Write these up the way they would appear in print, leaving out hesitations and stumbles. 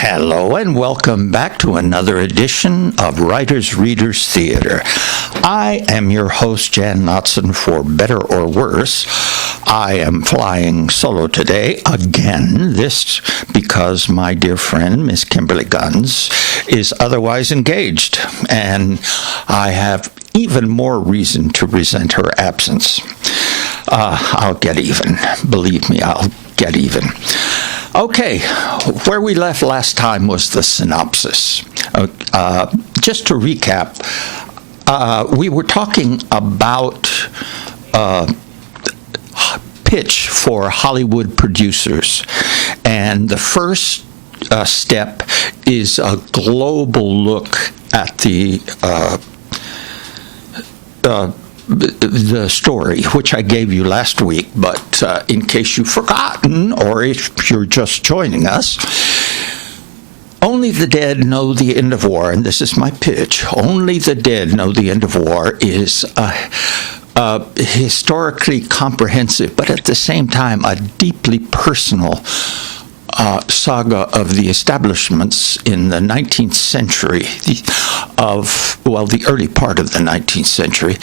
Hello and welcome back to another edition of Writers Readers Theater. I am your host, Jan Notzon, for better or worse. I am flying solo today again, this because my dear friend, Miss Kimberly Guns, is otherwise engaged, and I have even more reason to resent her absence. I'll get even. Believe me, I'll get even. Okay, where we left last time was the synopsis. Just to recap, we were talking about pitch for Hollywood producers. And the first step is a global look at the story, which I gave you last week, but in case you've forgotten, or if you're just joining us, only the dead know the end of war, and this is my pitch. Only the dead know the end of war is historically comprehensive, but at the same time, a deeply personal saga of the establishments in the 19th century, the early part of the 19th century,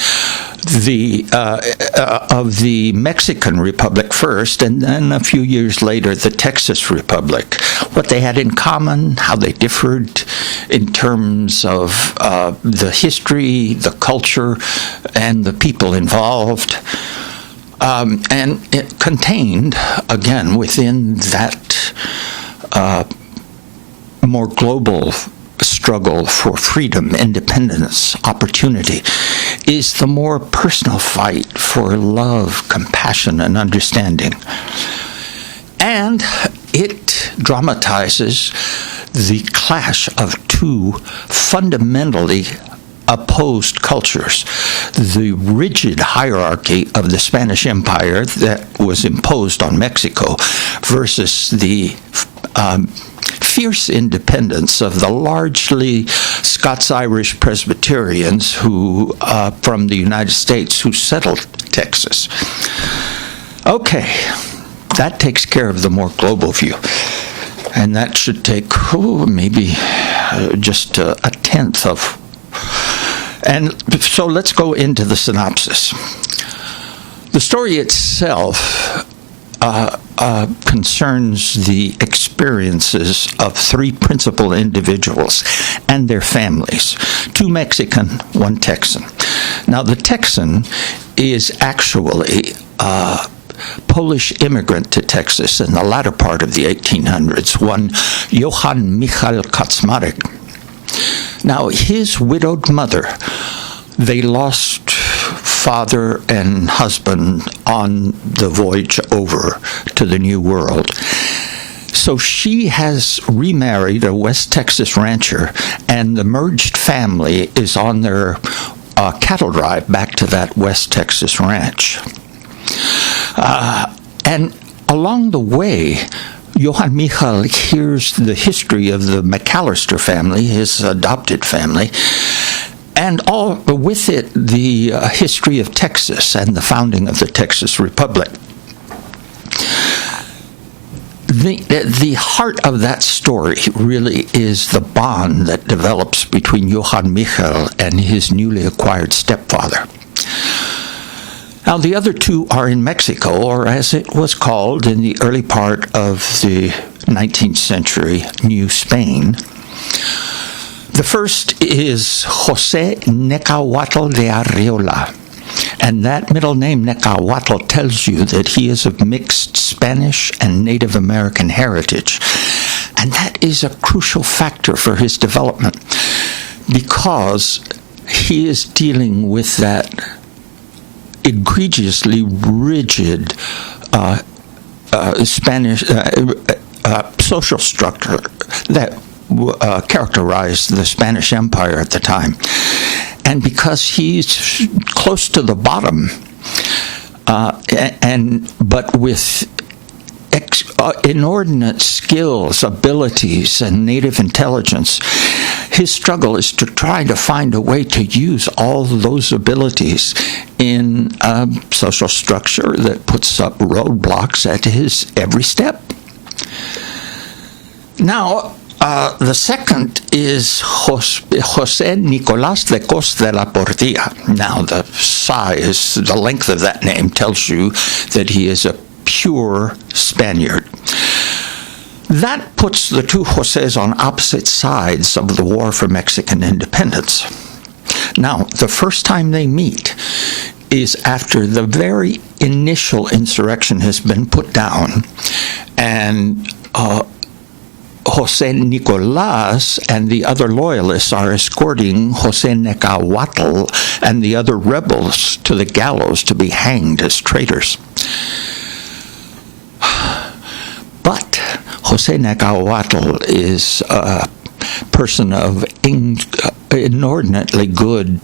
of the Mexican Republic first, and then a few years later, the Texas Republic. What they had in common, how they differed in terms of the history, the culture, and the people involved. And it contained, again, within that more global struggle for freedom, independence, opportunity, is the more personal fight for love, compassion, and understanding. And it dramatizes the clash of two fundamentally opposed cultures. The rigid hierarchy of the Spanish Empire that was imposed on Mexico versus the fierce independence of the largely Scots-Irish Presbyterians who, from the United States, who settled Texas. Okay, that takes care of the more global view. And that should take maybe just a tenth of. And so let's go into the synopsis. The story itself concerns the experiences of three principal individuals and their families, two Mexican, one Texan. Now, the Texan is actually a Polish immigrant to Texas in the latter part of the 1800s, one Johann Michael Kaczmarek. Now, his widowed mother, they lost father and husband on the voyage over to the New World. So she has remarried a West Texas rancher, and the merged family is on their cattle drive back to that West Texas ranch. And along the way, Johann Michael hears the history of the McAllister family, his adopted family, and all with it the history of Texas and the founding of the Texas Republic. The heart of that story really is the bond that develops between Johann Michael and his newly acquired stepfather. Now, the other two are in Mexico, or as it was called in the early part of the 19th century, New Spain. The first is José Necahuatl de Arriola, and that middle name, Necahuatl, tells you that he is of mixed Spanish and Native American heritage, and that is a crucial factor for his development, because he is dealing with that egregiously rigid Spanish social structure that characterized the Spanish Empire at the time. And because he's close to the bottom, but with inordinate skills, abilities, and native intelligence, his struggle is to try to find a way to use all those abilities in a social structure that puts up roadblocks at his every step. Now, The second is José Nicolás de Cos de la Portilla. Now, the length of that name tells you that he is a pure Spaniard. That puts the two Josés on opposite sides of the war for Mexican independence. Now, the first time they meet is after the very initial insurrection has been put down, and José Nicolás and the other loyalists are escorting José Necahuatl and the other rebels to the gallows to be hanged as traitors. But José Necahuatl is a person of inordinately good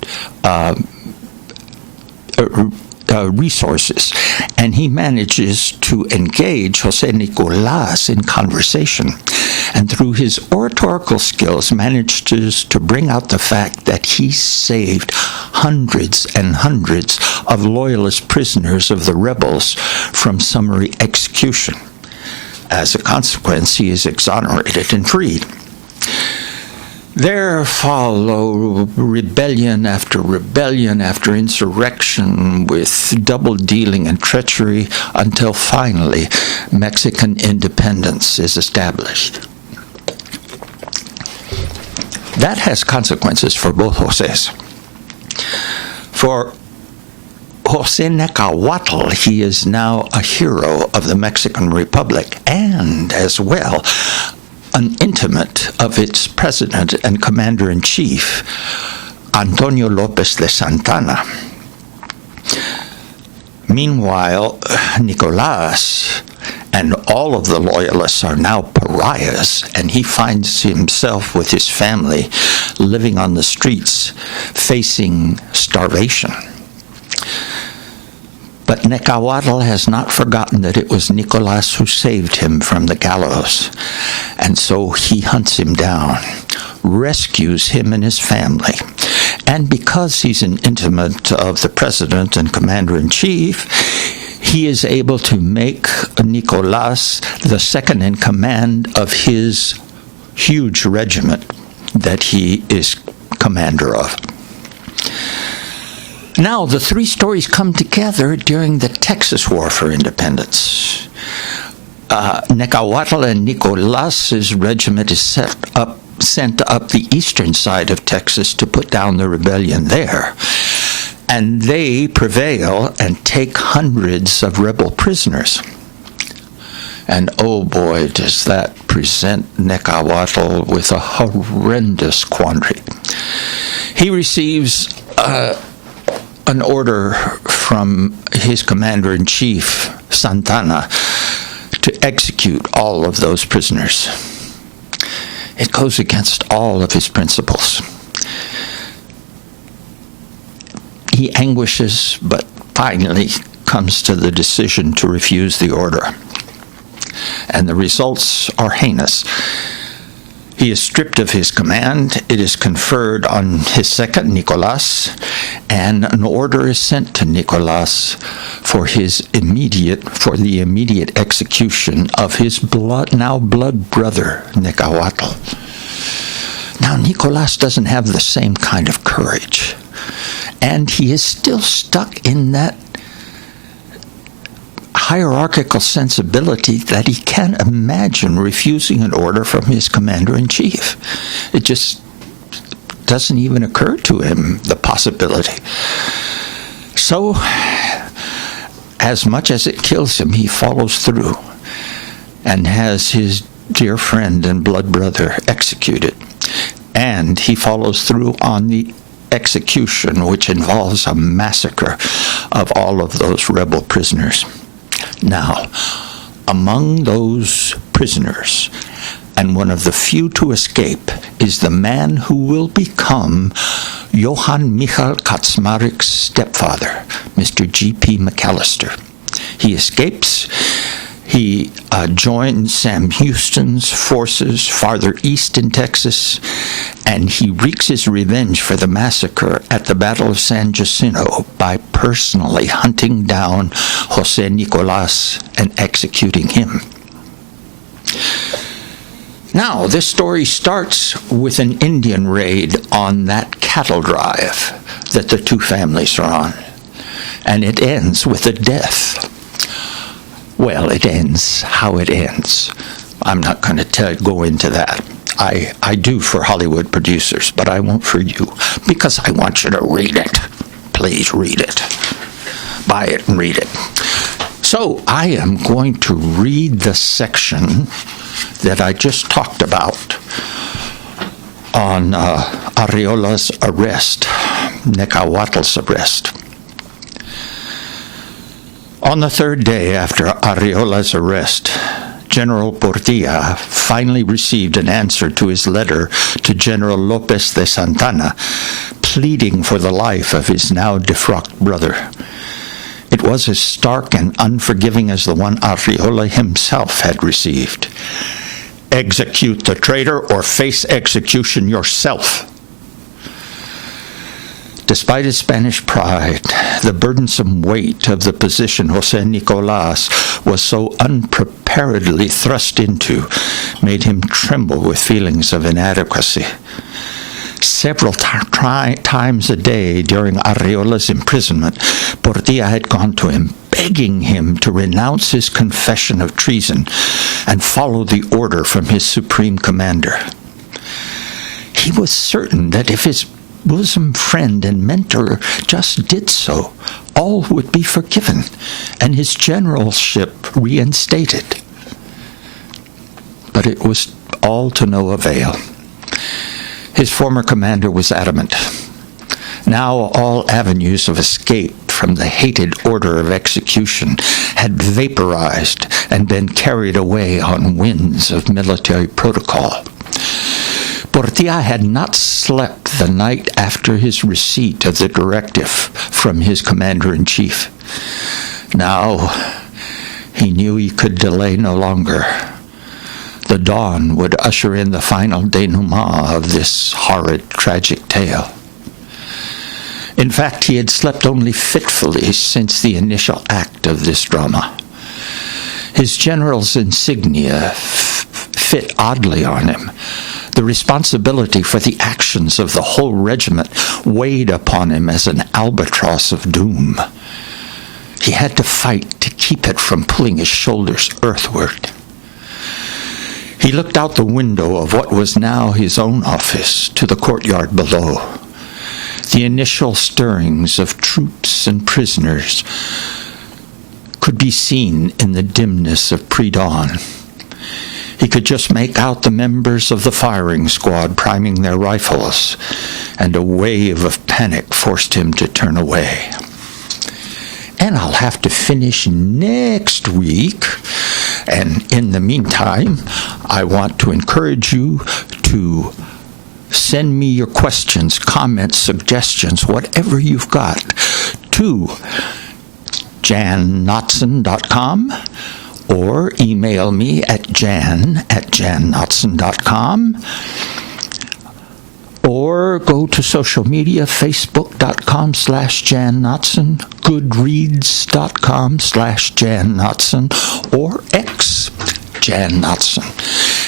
resources, and he manages to engage José Nicolás in conversation, and through his oratorical skills manages to bring out the fact that he saved hundreds and hundreds of loyalist prisoners of the rebels from summary execution. As a consequence, he is exonerated and freed. There follow rebellion after insurrection with double dealing and treachery until finally Mexican independence is established. That has consequences for both Josés. For José Necahuatl, he is now a hero of the Mexican Republic and, as well, an intimate of its president and commander-in-chief, Antonio López de Santana. Meanwhile, Nicolás and all of the loyalists are now pariahs, and he finds himself with his family living on the streets, facing starvation. But Necahuatl has not forgotten that it was Nicolás who saved him from the gallows, and so he hunts him down, rescues him and his family. And because he's an intimate of the president and commander-in-chief, he is able to make Nicolás the second in command of his huge regiment that he is commander of. Now, the three stories come together during the Texas War for Independence. Necahuatl and Nicolás's regiment is sent up the eastern side of Texas to put down the rebellion there. And they prevail and take hundreds of rebel prisoners. And oh boy, does that present Necahuatl with a horrendous quandary. He receives an order from his commander-in-chief, Santana, to execute all of those prisoners. It goes against all of his principles. He anguishes, but finally comes to the decision to refuse the order. And the results are heinous. He is stripped of his command. It is conferred on his second, Nicolás, and an order is sent to Nicolás for the immediate execution of his now blood brother, Necahuatl. Now, Nicolás doesn't have the same kind of courage, and he is still stuck in that hierarchical sensibility that he can't imagine refusing an order from his commander-in-chief. It just doesn't even occur to him, the possibility. So, as much as it kills him, he follows through and has his dear friend and blood brother executed. And he follows through on the execution, which involves a massacre of all of those rebel prisoners. Now, among those prisoners, and one of the few to escape, is the man who will become Johann Michael Kaczmarek's stepfather, Mr. G.P. McAllister. He escapes. He joins Sam Houston's forces farther east in Texas, and he wreaks his revenge for the massacre at the Battle of San Jacinto by personally hunting down José Nicolás and executing him. Now, this story starts with an Indian raid on that cattle drive that the two families are on. And it ends with a death. Well, it ends how it ends. I'm not going to go into that. I do for Hollywood producers, but I won't for you, because I want you to read it. Please read it. Buy it and read it. So I am going to read the section that I just talked about on Arriola's arrest, Necahuatl's arrest. On the third day after Arriola's arrest, General Portilla finally received an answer to his letter to General Lopez de Santana, pleading for the life of his now defrocked brother. It was as stark and unforgiving as the one Arriola himself had received. Execute the traitor or face execution yourself. Despite his Spanish pride, the burdensome weight of the position José Nicolás was so unpreparedly thrust into made him tremble with feelings of inadequacy. Several times a day during Arriola's imprisonment, Portilla had gone to him, begging him to renounce his confession of treason and follow the order from his supreme commander. He was certain that if his bosom friend and mentor just did so, all would be forgiven and his generalship reinstated. But it was all to no avail. His former commander was adamant. Now all avenues of escape from the hated order of execution had vaporized and been carried away on winds of military protocol. Portilla had not slept the night after his receipt of the directive from his commander-in-chief. Now he knew he could delay no longer. The dawn would usher in the final denouement of this horrid, tragic tale. In fact, he had slept only fitfully since the initial act of this drama. His general's insignia fit oddly on him. The responsibility for the actions of the whole regiment weighed upon him as an albatross of doom. He had to fight to keep it from pulling his shoulders earthward. He looked out the window of what was now his own office to the courtyard below. The initial stirrings of troops and prisoners could be seen in the dimness of pre-dawn. He could just make out the members of the firing squad priming their rifles, and a wave of panic forced him to turn away. And I'll have to finish next week. And in the meantime, I want to encourage you to send me your questions, comments, suggestions, whatever you've got, to jannotzon.com, or email me at jan@jannotzon.com, or go to social media, facebook.com/jannotzon, goodreads.com/jannotzon, or X, Jan Notzon.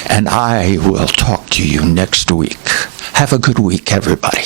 And I will talk to you next week. Have a good week, everybody.